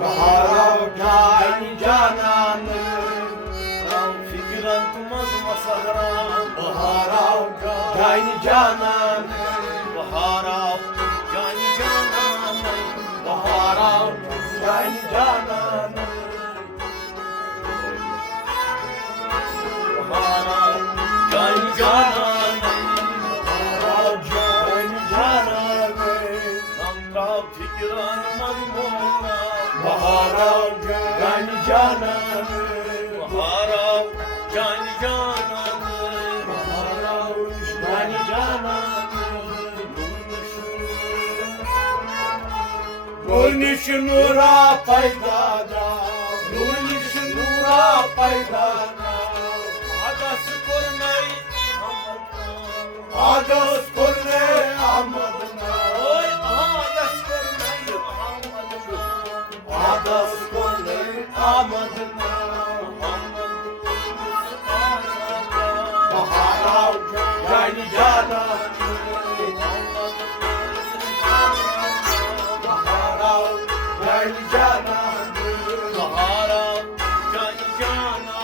Bahara gani cananı fikran tumaz masahra bahara gani cananı bahara gani cananı bahara gani cananı bahara gani cananı bahara gani cananı namra fikran mazmuna bahara gani cananı bahara gani cananı bahara gani cananı Nuniş nura paydana Nuniş nura paydana Adas kornay Adas kornay amadna Oy adas kornay amadna Adas kornay amadna Bahara gani cananı Gani cananı bahara gani cananı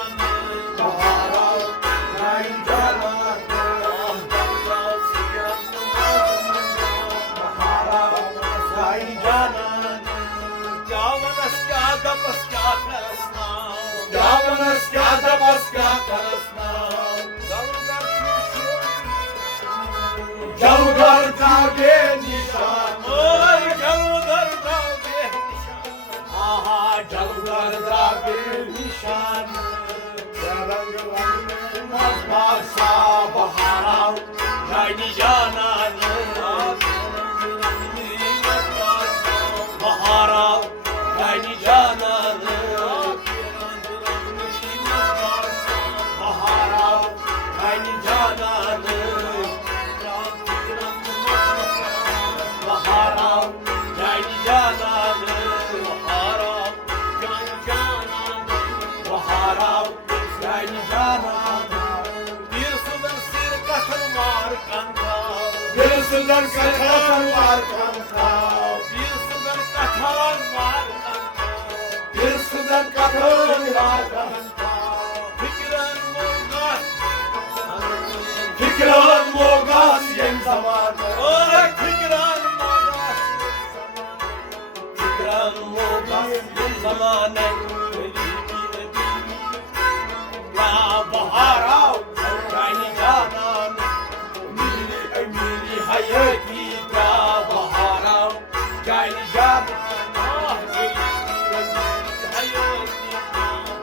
bahara gani cananı bahara gani cananı Javanas kada paska karasna Javanas kada paska karasna Jalgar tabe nişan Oy jalgar tabe Aha jalgarda bir nişan Yarangılarımız varsa bahara Gani cananı Bahara Gani cananı Bahara Gani cananı Bahara Gani cananı Bahara gani cananı Bir sudan sirkatın var kanka Bir sudan katın var kanka Bir sudan katın var kanka Bir sudan katın var kanka Fikran mogas yem zamanı Oy fikran mogas Fikran mogas yem zamanı Bahara gani cananı Mili hayati bahara gani cananı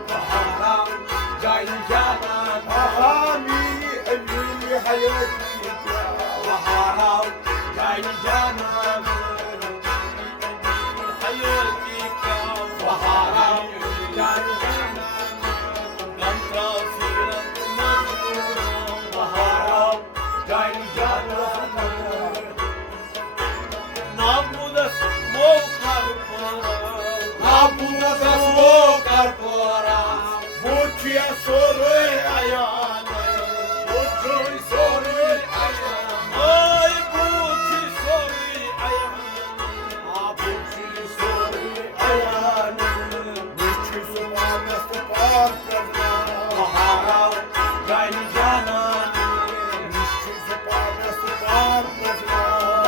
Bahara gani cananı Aha mili hayati bahara gani cananı Hayati bahara gani cananı Bahara gani cananı Nabudas mokar pora Buçuya soruy ayağını Buçuy soruy ayağını Ay buçuy soruy ayağını Buçuy soruy ayağını Buçuy soruy ayağını Bahara gani cananı Buçuy soruy ayağını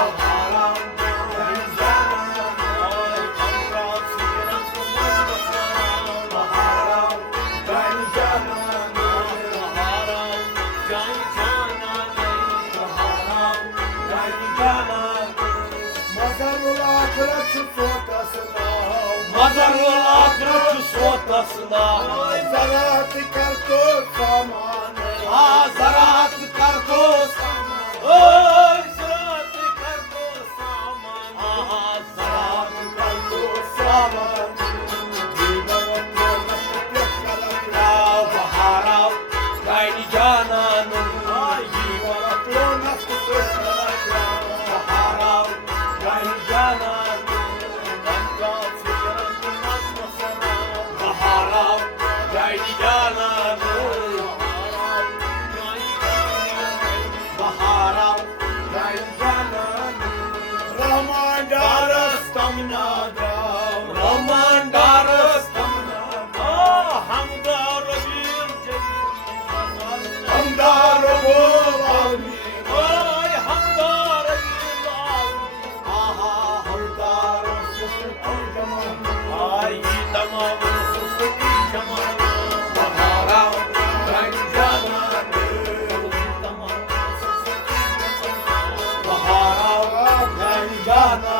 Bahara gani cananı Ay kanka siran Bahara gani cananı Bahara gani cananı Bahara gani cananı Mazarul akıratçı sotasına Mazarul akıratçı sotasına Ay zaratı kartos zamanı Ha zaratı kartos zamanı Oy zaratı kartos zamanı Aha zaratı kartos zamanı Bahara gani cananı Bahara gani cananı Bahara gani cananı Bahara Romandar Hamdar bir cemil Hamdar bul almi Ay Hamdar bir almi Aha Hamdar susuk caman Ay tamam susuk caman Bahara ben canan Tamam susuk caman Bahara ben canan